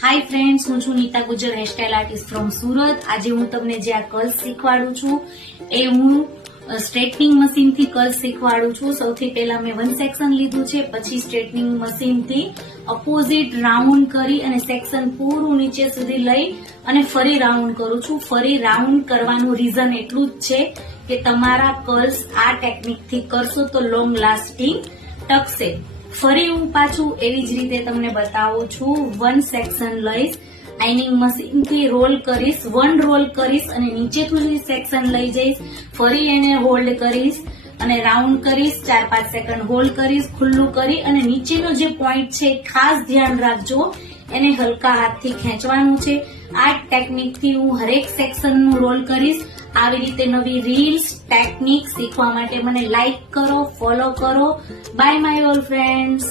Hi friends, હું છું Nita Gujar, hairstyle artist from Surat. આજે હું તમને જે આ કર્લ્સ શીખવાડું છું એ હું સ્ટ્રેટનિંગ મશીન થી કર્લ્સ શીખવાડું છું. સૌથી પહેલા મેં 1 સેક્શન લીધું છે, પછી સ્ટ્રેટનિંગ મશીન થી અપોઝિટ રાઉન્ડ કરી અને સેક્શન પૂરું નીચે સુધી લઈ અને ફરી રાઉન્ડ કરું છું. ફરી રાઉન્ડ કરવાનું રીઝન એટલું જ છે કે તમારા કર્લ્સ આ ટેકનિક થી કરશો તો લોંગ લાસ્ટિંગ ટકશે. ફરી હું પાછું એવી જ રીતે તમને બતાવું છું. 1 સેક્શન લઈશ, આઈનિંગ મશીન થી રોલ કરીશ, 1 રોલ કરીશ અને નીચેથી સેક્શન લઈ જઈશ, ફરી એને હોલ્ડ કરીશ અને રાઉન્ડ કરીશ, 4-5 સેકન્ડ હોલ્ડ કરીશ, ખુલ્લું કરી અને નીચેનો જે પોઈન્ટ છે ખાસ ધ્યાન રાખજો, એને હલકા હાથથી ખેંચવાનું છે. આ ટેકનિક થી હું હરેક સેક્શન નું રોલ કરીશ. આવી રીતે નવી રીલ્સ ટેકનિક શીખવા માટે મને લાઈક કરો, ફોલો કરો. Bye my all friends.